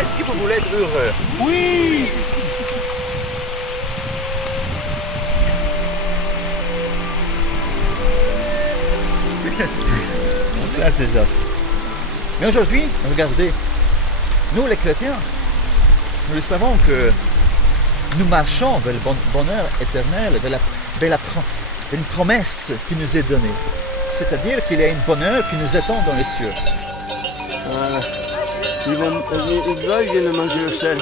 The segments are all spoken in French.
est-ce que vous voulez être heureux? Oui. En place des autres. Mais aujourd'hui, regardez, nous les chrétiens, nous le savons que nous marchons vers le bonheur éternel, vers une promesse qui nous est donnée. C'est-à-dire qu'il y a un bonheur qui nous attend dans les cieux. Ils viennent manger le sel.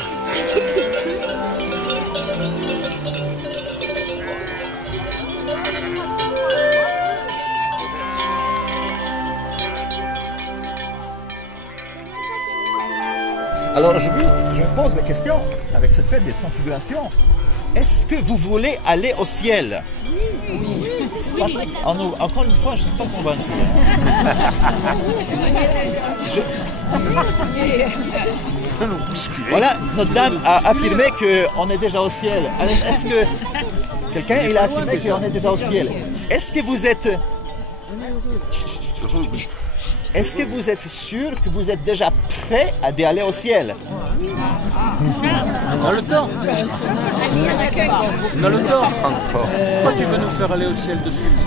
Alors aujourd'hui, je me pose la question, avec cette fête des transfigurations, est-ce que vous voulez aller au ciel? Oui. Encore une fois, je ne suis pas convaincu. Voilà, notre dame a affirmé qu'on est déjà au ciel. Alors, est-ce que quelqu'un il a affirmé qu'on est déjà au ciel? Est-ce que vous êtes... Est-ce que vous êtes sûr que vous êtes déjà prêt à aller au ciel? Dans le temps. Dans le temps. Pourquoi tu veux nous faire aller au ciel de suite?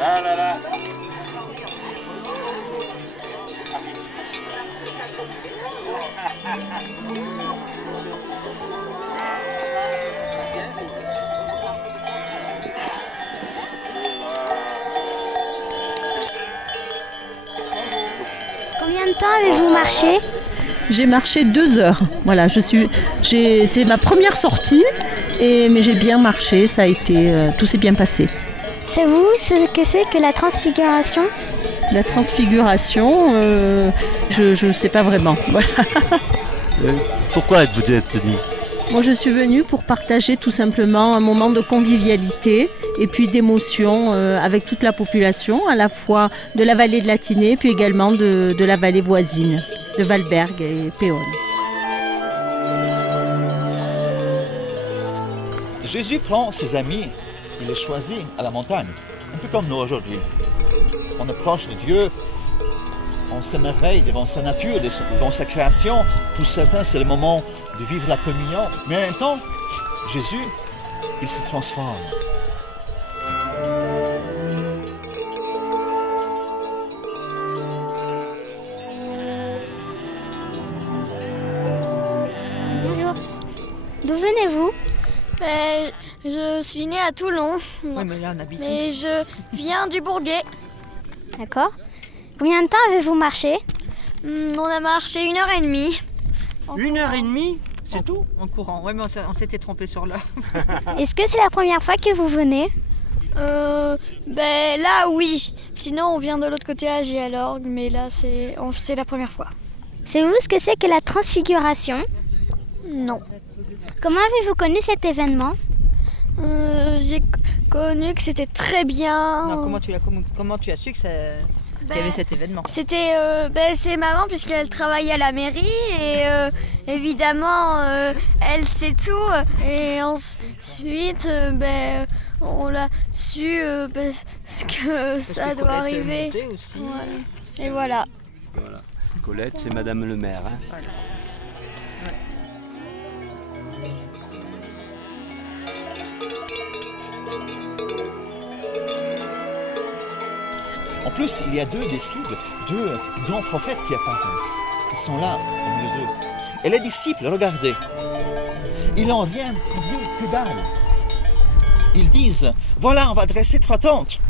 Ah là là. Combien de temps avez-vous marché? J'ai marché 2 heures. Voilà, c'est ma première sortie, mais j'ai bien marché, ça a été, tout s'est bien passé. Savez-vous ce que c'est que la transfiguration? La transfiguration, je ne sais pas vraiment. Voilà. Pourquoi êtes-vous venu? Moi, je suis venue pour partager tout simplement un moment de convivialité et puis d'émotion avec toute la population, à la fois de la vallée de la Tinée, puis également de la vallée voisine, de Valberg et Péonne. Jésus prend ses amis, il les choisit à la montagne, un peu comme nous aujourd'hui. On est proche de Dieu, on s'émerveille devant sa nature, devant sa création. Pour certains, c'est le moment de vivre la communion. Mais en même temps, Jésus, il se transforme. Bonjour. D'où venez-vous? Je suis née à Toulon, Oui, mais là, on habite. mais je viens du Bourguet. D'accord. Combien de temps avez-vous marché? On a marché 1h30. 1h30? C'est tout? En courant, oui, mais on s'était trompé sur l'heure. Est-ce que c'est la première fois que vous venez? Là, oui. Sinon, on vient de l'autre côté à Gialorgue, mais là, c'est la première fois. Savez-vous ce que c'est que la transfiguration? Non. Comment avez-vous connu cet événement? J'ai connu que c'était très bien. Non, comment tu as su que qu'il y avait cet événement? C'était, c'est maman puisqu'elle travaille à la mairie et évidemment elle sait tout et ensuite on l'a su parce que ça doit arriver. Aussi. Ouais. Et voilà. Voilà. Colette, c'est Madame le maire. Hein. Voilà. En plus, il y a 2 disciples, 2 grands prophètes qui apparaissent. Ils sont là, au milieu d'eux. Et les disciples, regardez, il en vient plus dalle. Ils disent, voilà, on va dresser 3 tentes.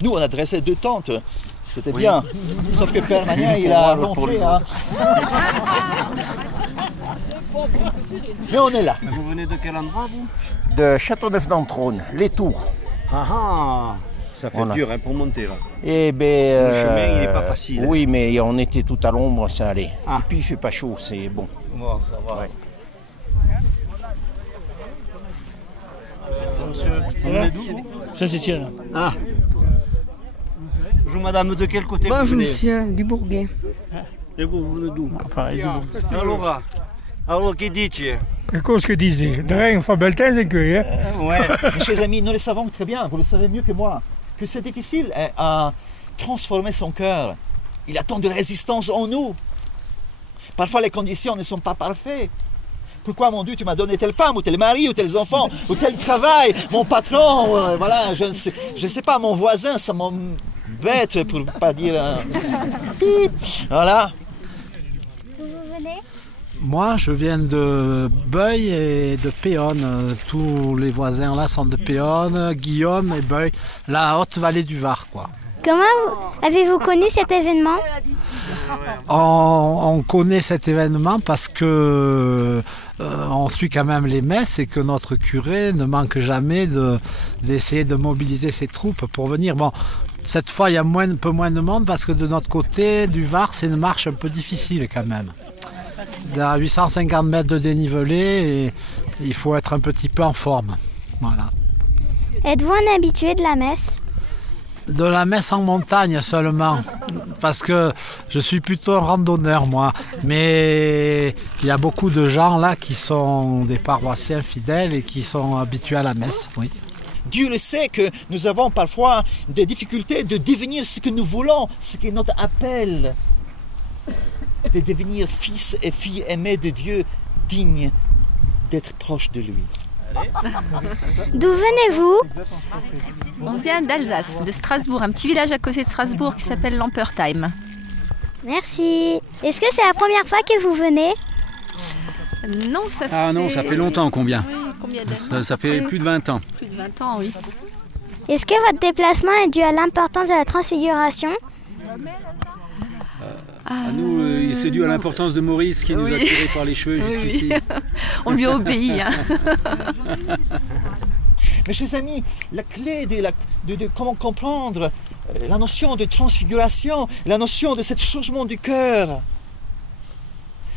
Nous, on a dressé 2 tentes. C'était bien. Sauf que Père Magnin, il a ronflé. Hein. Mais on est là. Mais vous venez de quel endroit, vous? De Châteauneuf-d'Entrône, les Tours. Ah ah! Ça fait Voilà. dur hein, pour monter là. Et ben, Le chemin, il est pas facile. Oui, mais on était tout à l'ombre, ça allait. Ah. Et puis il fait pas chaud, c'est bon. Bon, ça va. Ouais. Vous venez d'où? Saint-Étienne. Ah. Bonjour madame, de quel côté vous Bonjour venez? monsieur, du Bourguet. Et vous venez d'où? Pareil, du Allora, allora che dici? Qu'est-ce que disait? De rien, fa bel temps, c'est que, hein? Ouais. Mes chers amis, nous le savons très bien, vous le savez mieux que moi, que c'est difficile à transformer son cœur. Il y a tant de résistance en nous. Parfois les conditions ne sont pas parfaites. Pourquoi, mon Dieu, tu m'as donné telle femme, ou tel mari, ou tels enfants, ou tel travail, mon patron, voilà, je ne sais pas, mon voisin, ça m'embête pour ne pas dire un pip. Voilà. Vous venez? Moi, je viens de Beuil et de Péonne. Tous les voisins là sont de Péonne, Guillaume et Beuil, la haute vallée du Var, quoi. Comment avez-vous connu cet événement? On connaît cet événement parce que on suit quand même les messes et que notre curé ne manque jamais d'essayer de mobiliser ses troupes pour venir. Bon, cette fois, il y a un peu moins de monde parce que de notre côté du Var, c'est une marche un peu difficile quand même. À 850 mètres de dénivelé, et il faut être un petit peu en forme. Voilà. Êtes-vous un habitué de la messe? De la messe en montagne seulement, parce que je suis plutôt un randonneur moi, mais il y a beaucoup de gens là qui sont des paroissiens fidèles et qui sont habitués à la messe, oui. Dieu le sait que nous avons parfois des difficultés de devenir ce que nous voulons, ce qui est notre appel, de devenir fils et filles aimés de Dieu, dignes d'être proches de lui. D'où venez-vous? On vient d'Alsace, de Strasbourg, un petit village à côté de Strasbourg qui s'appelle Lampertheim. Merci. Est-ce que c'est la première fois que vous venez? Non, ça fait... Ah non, ça fait longtemps qu'on vient. Oui, combien d'années? Ça fait plus de 20 ans. Plus de 20 ans, oui. Est-ce que votre déplacement est dû à l'importance de la transfiguration? Nous, c'est dû à l'importance de Maurice qui nous a tirés par les cheveux jusqu'ici. Oui. On lui obéit. Hein. Mes chers amis, la clé de comment comprendre la notion de transfiguration, la notion de ce changement du cœur,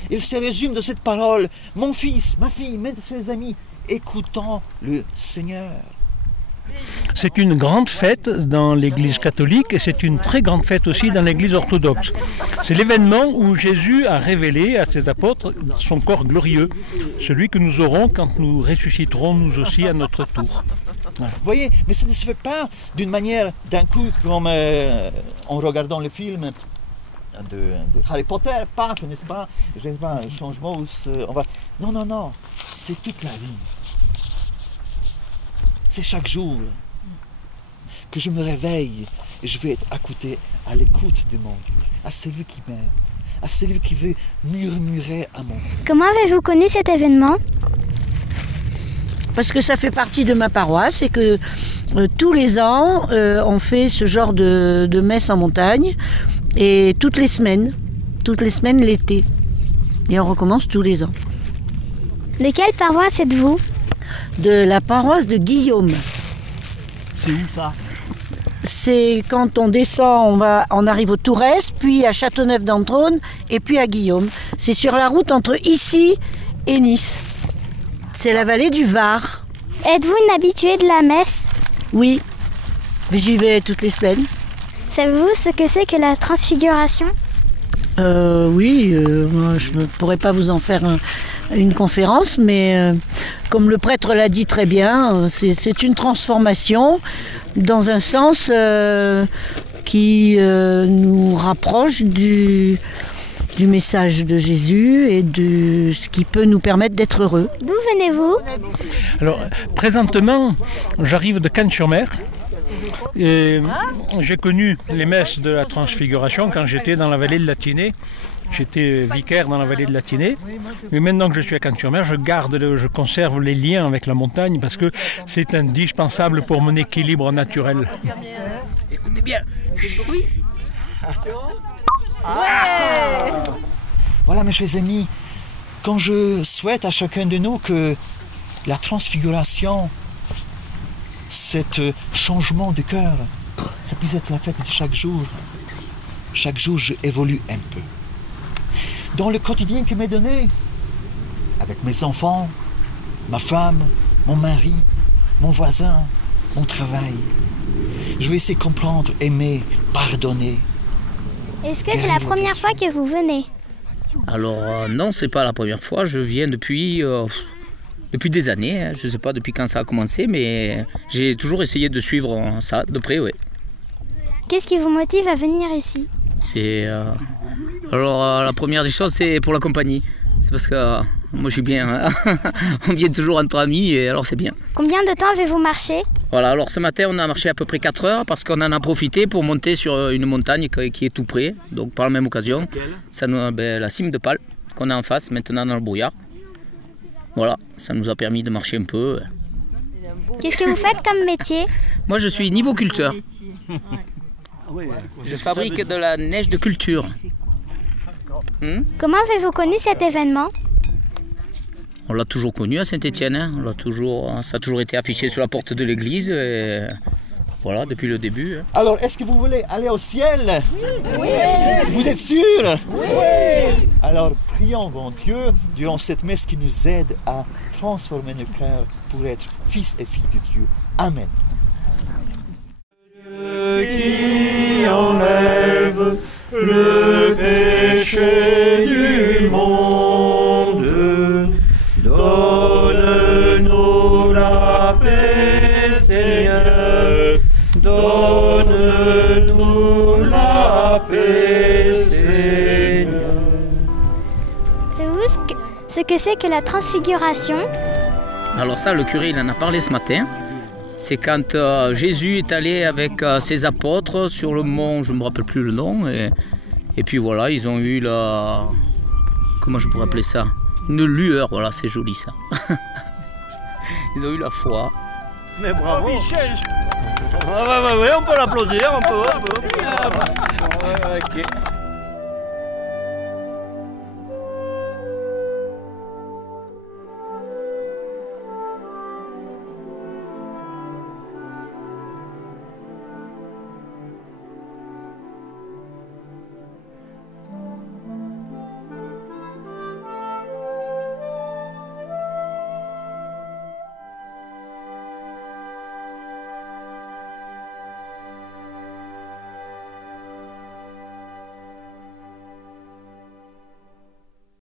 il se résume de cette parole: mon fils, ma fille, mes chers amis, écoutons le Seigneur. C'est une grande fête dans l'Église catholique et c'est une très grande fête aussi dans l'Église orthodoxe. C'est l'événement où Jésus a révélé à ses apôtres son corps glorieux, celui que nous aurons quand nous ressusciterons nous aussi à notre tour. Vous voyez, mais ça ne se fait pas d'une manière d'un coup comme en regardant le film de Harry Potter, paf, n'est-ce pas? Je ne sais pas, un changement où on va... Non, non, non, c'est toute la vie. C'est chaque jour que je me réveille et je vais être à l'écoute de mon Dieu, à celui qui m'aime, à celui qui veut murmurer à mon cœur. Comment avez-vous connu cet événement? Parce que ça fait partie de ma paroisse et que tous les ans, on fait ce genre de messe en montagne et toutes les semaines l'été. Et on recommence tous les ans. De quelle paroisse êtes-vous? De la paroisse de Guillaume. C'est où ça? C'est quand on descend, on arrive au Tourès, puis à Châteauneuf-d'Entrône et puis à Guillaume. C'est sur la route entre ici et Nice. C'est la vallée du Var. Êtes-vous une habituée de la messe? Oui, j'y vais toutes les semaines. Savez-vous ce que c'est que la transfiguration? Oui, moi, je ne pourrais pas vous en faire une conférence, mais comme le prêtre l'a dit très bien, c'est une transformation dans un sens qui nous rapproche du message de Jésus et de ce qui peut nous permettre d'être heureux. D'où venez-vous? Alors, présentement, j'arrive de Cannes-sur-Mer. Et j'ai connu les messes de la Transfiguration quand j'étais dans la vallée de la Tinée. J'étais vicaire dans la vallée de la Tinée. Mais maintenant que je suis à Cannes-sur-Mer, je conserve les liens avec la montagne parce que c'est indispensable pour mon équilibre naturel. Écoutez bien. Oui. Ouais. Voilà, mes chers amis, quand je souhaite à chacun de nous que la transfiguration, cet changement de cœur, ça puisse être la fête de chaque jour. Chaque jour, je évolue un peu. Dans le quotidien qui m'est donné, avec mes enfants, ma femme, mon mari, mon voisin, mon travail, je vais essayer de comprendre, aimer, pardonner. Est-ce que c'est la première fois que vous venez? Alors non, c'est pas la première fois. Je viens depuis des années. Hein. Je ne sais pas depuis quand ça a commencé, mais j'ai toujours essayé de suivre ça de près. Ouais. Qu'est-ce qui vous motive à venir ici? Alors la première des choses, c'est pour la compagnie. C'est parce que moi je suis bien. Hein. On vient toujours entre amis et alors c'est bien. Combien de temps avez-vous marché? Voilà, alors ce matin on a marché à peu près 4 heures parce qu'on en a profité pour monter sur une montagne qui est tout près. Donc par la même occasion, la cime de Pal qu'on a en face maintenant dans le brouillard. Voilà, ça nous a permis de marcher un peu. Qu'est-ce que vous faites comme métier? Moi je suis nivoculteur. Je fabrique de la neige de culture. Comment avez-vous connu cet événement? On l'a toujours connu à Saint-Étienne, hein. Ça a toujours été affiché sur la porte de l'église, et voilà, depuis le début. Hein. Alors, est-ce que vous voulez aller au ciel? Oui. Vous êtes sûr? Oui. Alors, prions, bon Dieu, durant cette messe qui nous aide à transformer nos cœurs pour être fils et filles de Dieu. Amen. Qui enlève le péché du monde, donne-nous la paix, Seigneur, donne-nous la paix, Seigneur. Savez-vous ce que c'est que la transfiguration? Alors ça, le curé, il en a parlé ce matin. C'est quand Jésus est allé avec ses apôtres sur le mont, je ne me rappelle plus le nom, et puis voilà, ils ont eu la... Comment je pourrais appeler ça? Une lueur, voilà, c'est joli ça. Ils ont eu la foi. Mais bravo Michel. Ouais, on peut l'applaudir, on peut.